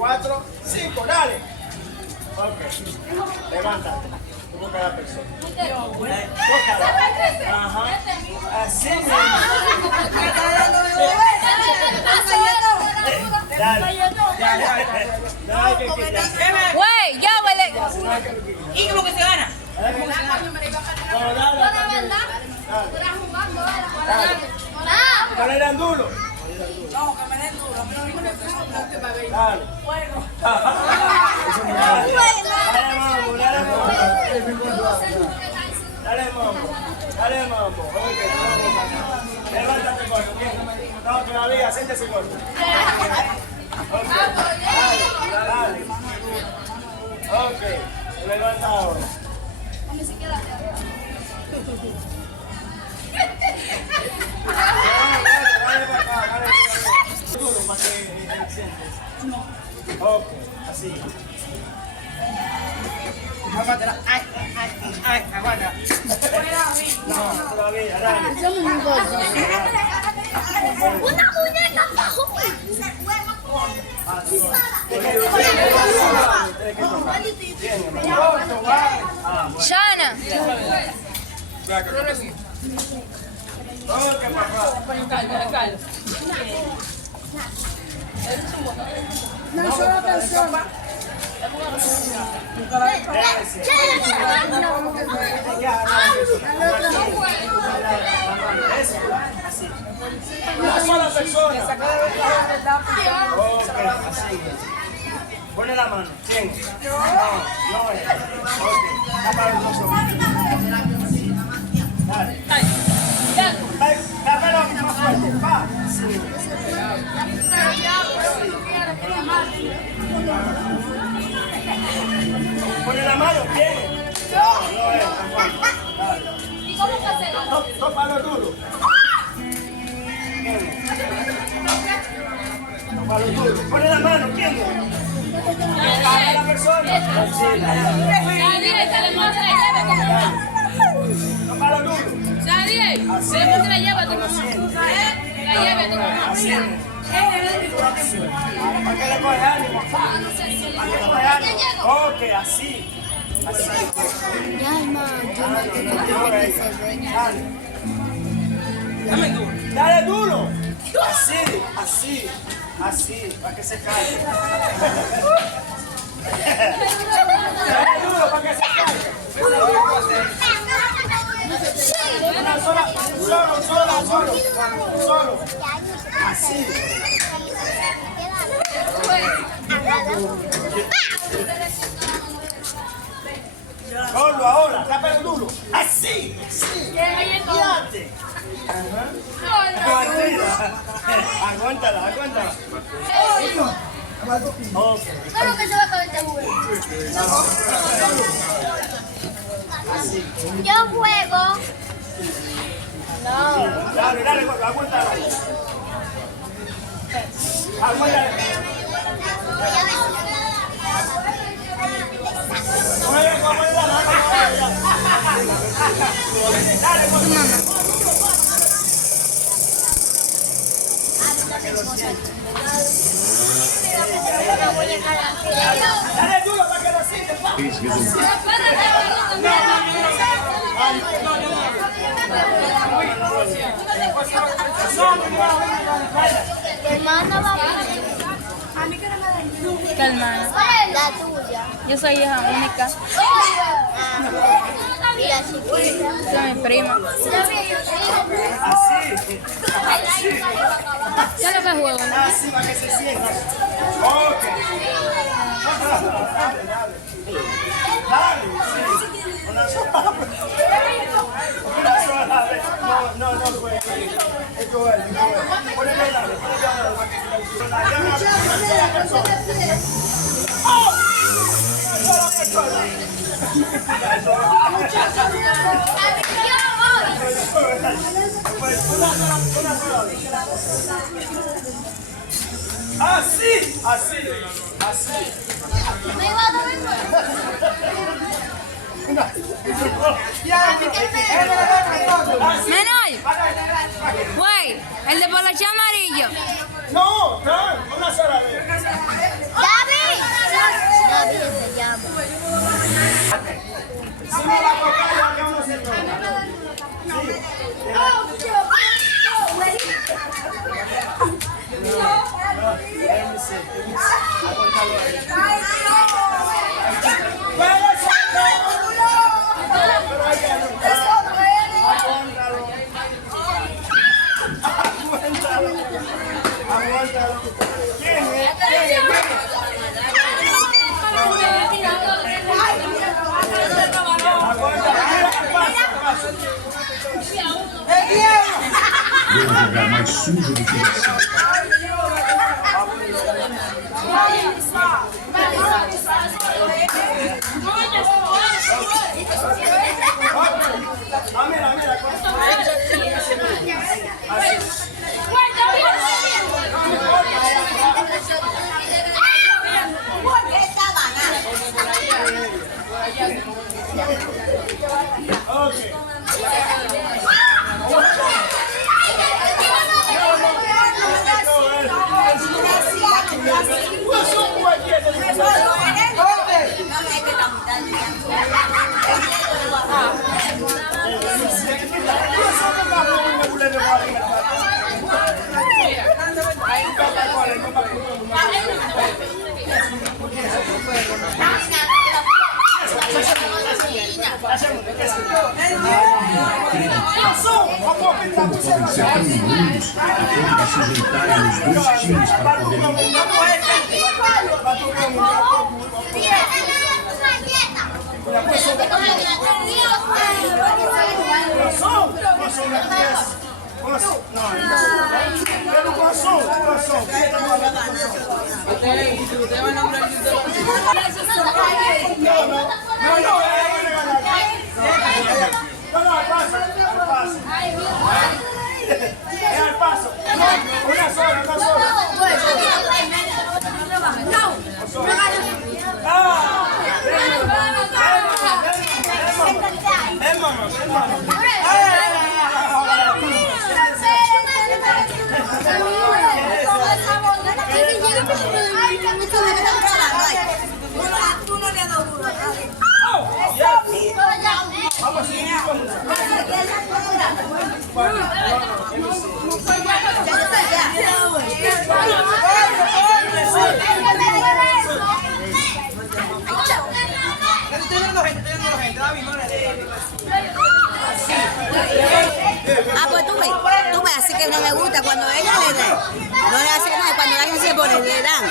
4, 5, dale. Ok. Levántate. Como cada persona. Tócala. Ajá. Así mismo. Dale. Dale que quitar. Güey, ya, huele. ¿Y cómo que se gana? No, dale. ¿Cuál era el duro? No, que me den duro. Dale. Dale, mambo. Dale, mambo. Levántate, corto. No, todavía, siéntese, corto. Dale. Ok, levanta ahora. Dale para acá, dale. Duro para que sientes. Ok, así. Aguántala. Ay, aguántala. No, todavía, dale. Una muñeca bajo. Shana. Una sola persona. Una sola persona. Ok, así. Pone la mano. ¿Quién? No es. Ok. Tapa los ojos. Dale. Tápalo más fuerte. Va. Sí. Pone la mano. ¿Quién? No es. Dale. ¿Y cómo que se lo? Tópalo duro. Tópalo duro. Pone la mano. ¿Quién? Para la persona. Tópalo duro. Así. Así. Para que le coge ánimo. Para que le coge ánimo. Ok, así. Así. Dale. Dale duro. Así, para que se caiga. Dale duro para que se caiga. Solo. Así. Solo ahora, tápalo duro. Así. Fíjate. Aguántala. Ok. ¿Cómo que se va con este juego? Yo juego. Dale, aguántala. Dale duro para que lo sientes. Hermana, vamos. ¿Qué hermana? La tuya. Yo soy hija única. Y la chiquita. Soy mi prima. Así. ¿Qué es lo que juego? Así para que se sienta. Ok. Dale. Una sola vez. No puede. Esto es. Ponele dale. Así. Me iba a dar el Menor. Güey, el de poloche amarillo. No, una sola vez. David. Si no la toca, ¿qué vamos a hacer? Aguántalo. ¿Quién es? Vou jogar mais sujo do que você. Mira, mira. Okay. Como podem ser tão lindos a ponto de se juntarem os dois times para poderem. Al paso. Una sola, una sola. Ah, pues tú ves, así que no me gusta cuando ella le da. No le hace nada, cuando alguien se pone, le dan.